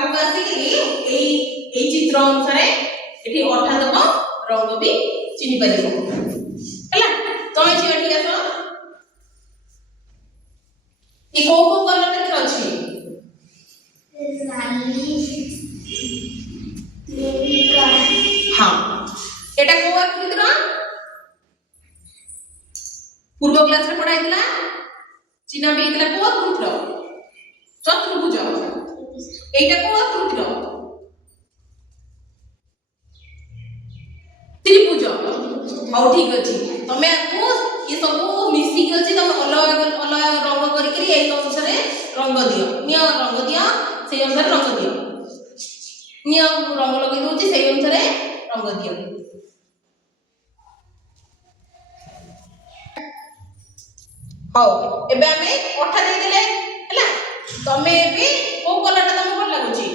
आगु आसिकी एई चित्र अनुसार एठी अठा दब रंग भी चिन्हि परिबो हला तमे छी एठी आसो ई को कलर केते अछि नाली लेका हां एटा को आकृतिर पूर्व क्लास रे पढाइतला चिन्ह भी इतला को आकृतिर चतुर्भुज एटा को आकृतिर त्रिभुज हाउ ठीक अछि तमे को ये सब मिसी के अछि तमे अलग अलग रंग करी करी एई अनुसार रंग दियो निया रंग दियो सेई अनुसार रंग दियो निया रंग लगे दोछि सेई अनुसार रंग दियो हाउ एबे हमें अठा दे देले हला तमे भी को कलर तमे भल लागुछि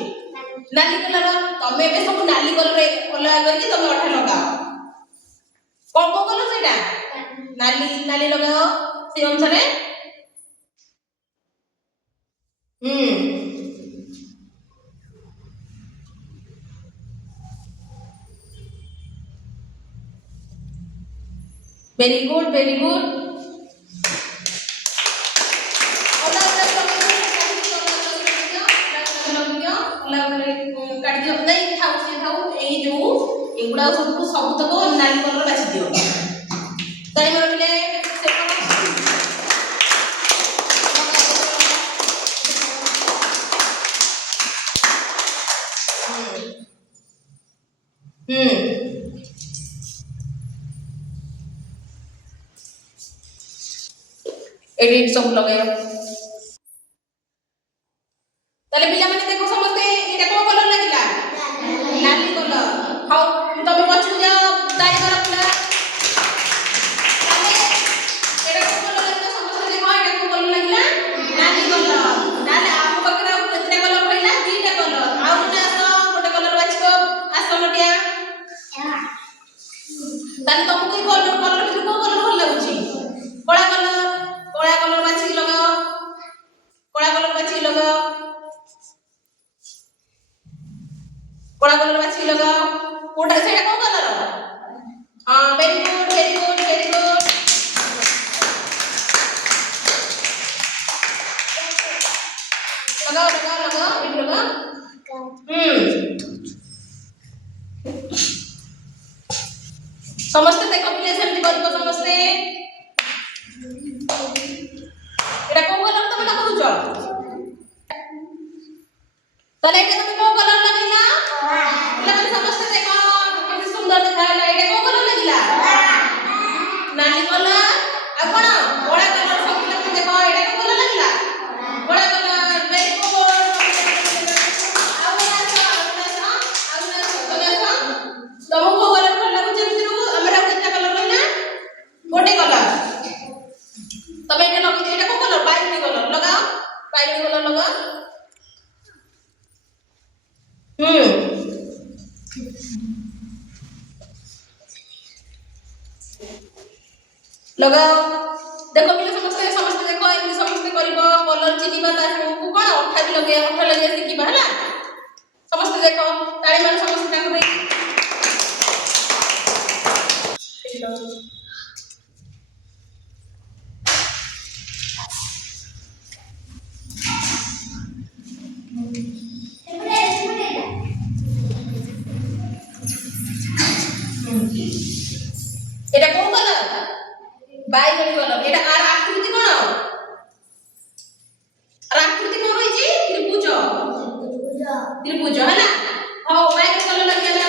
नाली कलर तमे भी सब नाली कलर अलग करके तमे अठा लगाओ कौन को कलर सेटा नाली नाली लगाओ से अनुसार वेरी गुड एगुड़ा सब तक नाली कलर बाछि दियो ताई मोर पिले एडिट सब लगायो ताले पिला माने देखो समस्त एटा को कलर लागिला नाली कलर हाउ तमे पछु जाओ दाई कर पिला ताले एटा को कलर लागिला समस्त देखो एटा को कलर लागिला नाली कलर नाले आप बकरा केते कलर पहिला तीटा कलर आउ ने आसो गोटे कलर बाछिको आसो नटिया ताले तुमको कलर भितर को कलर भल लागुची कळा कलर बाछि लगाओ कळा कलर बाछि लगाओ कळा कलर बाछि लगाओ कोटा सेटा को कलर हां वेरी गुड लगाओ इधर लगाओ समस्त देखो प्लीज सेमती करबो समस्त एटा को कलर तमे लगाउछ तले एटा तमे को कलर लागिला पिला माने समस्त देखो केते सुंदर देखाइला एटा को कलर लागिला नाली कलर आ कोन बड़ा कलर सब पिला माने देखो एटा को कलर लागिला बड़ा कलर वेरी गुड तुमको कलर भल लागुछ भितरु हमरा केते कलर रहला गोटे कलर तबे एटा लगे एटा को कलर बाइगनी कलर लगाओ लगाओ देखो पिले समस्त देखो एमि समस्त करबो कलर चिनिबा ता को कोन अठा भी लगे सिकिबा हला समस्त देखो ताली मार समस्त ताको दे एटा को कलर बाइगनी कलर एटा आर आकृति कोन होइची त्रिभुज हला हां बाइगनी कलर लगिया